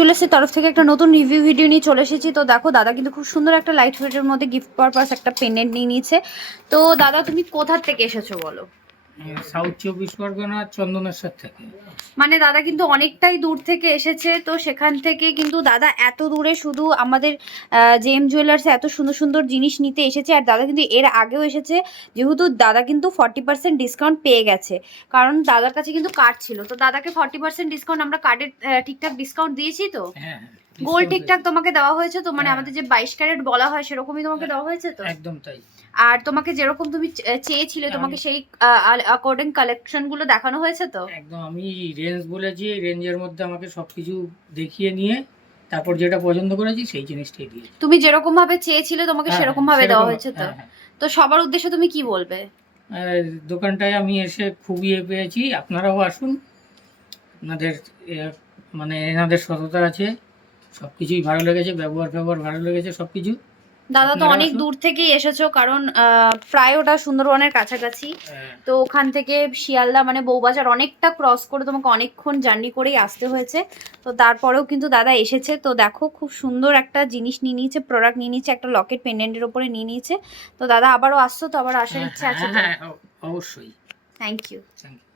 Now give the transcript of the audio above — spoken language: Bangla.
জুয়েলার্সের তরফ থেকে একটা নতুন রিভিউ ভিডিও নিয়ে চলে এসেছি। তো দেখো দাদা কিন্তু খুব সুন্দর একটা লাইট ওয়েটের মধ্যে গিফট পারপাস একটা পেন্ডেন্ট নিয়ে নিয়েছে। তো দাদা তুমি কোথা থেকে এসেছো বলো? সাউথ 24 পরগনা চন্দনেশ্বর থেকে। মানে দাদা কিন্তু অনেকটাই দূর থেকে এসেছে, তো সেখান থেকে কিন্তু দাদা এত দূরে শুধু আমাদের জেএম জুয়েলার্সে এত সুন্দর সুন্দর জিনিস নিতে এসেছে। আর দাদা কিন্তু এর আগেও এসেছে, যেহেতু দাদা কিন্তু 40% ডিসকাউন্ট পেয়ে গেছে, কারণ দাদার কাছে কিন্তু কার্ড ছিল। তো দাদাকে 40% ডিসকাউন্ট আমরা কার্ডের ঠিকঠাক ডিসকাউন্ট দিয়েছি তো? হ্যাঁ, গোল্ড ঠিকঠাক তোমাকে দেওয়া হয়েছে তো? মানে হ্যাঁ। আমাদের যে 22 ক্যারেট বলা হয় সেরকমই তোমাকে দেওয়া হয়েছে তো? একদম তাই। আর তোমাকে যেরকম তুমি চেয়েছিলে তোমাকে সেই অ্যাকর্ডিং কালেকশন গুলো দেখানো হয়েছে তো? একদম আমি রেঞ্জ বলেছি, রেঞ্জের মধ্যে আমাকে সবকিছু দেখিয়ে নিয়ে তারপর যেটা পছন্দ করেছি সেই জিনিসটাই দিয়েছি। তুমি যেরকম ভাবে চেয়েছিলে তোমাকে হ্যাঁ, সেরকম ভাবে দেওয়া সেরকম। হয়েছে তো? হ্যাঁ, হ্যাঁ। তো সবার উদ্দেশ্যে তুমি কি বলবে? দোকানটায় আমি এসে খুবই পেয়েছি, আপনারাও আসুন। আপনাদের মানে এনাদের সততা আছে, সবকিছুই ভালো লেগেছে, ব্যবহার ভালো লেগেছে সবকিছু। দাদা তো আপনারা অনেক আসুন। দূর থেকেই এসেছো, কারণ প্রায় ওটা সুন্দরবনের কাছাকাছি। হ্যাঁ। তো ওখান থেকে শিয়ালদা মানে বউবাজার অনেকটা ক্রস করে তোমাকে অনেকক্ষণ জার্নি করেই আসতে হয়েছে। তো তারপরেও কিন্তু দাদা এসেছে। তো দেখো খুব সুন্দর একটা জিনিস নিয়ে নিয়েছে, প্রোডাক্ট নিয়ে নিয়েছে, একটা লকেট পেন্ডেন্টের ওপরে নিয়ে নিয়েছে। তো দাদা আবারও আসছো তো? আবার আসার ইচ্ছে আছে তো? হ্যাঁ, অবশ্যই। Thank you. Thank you.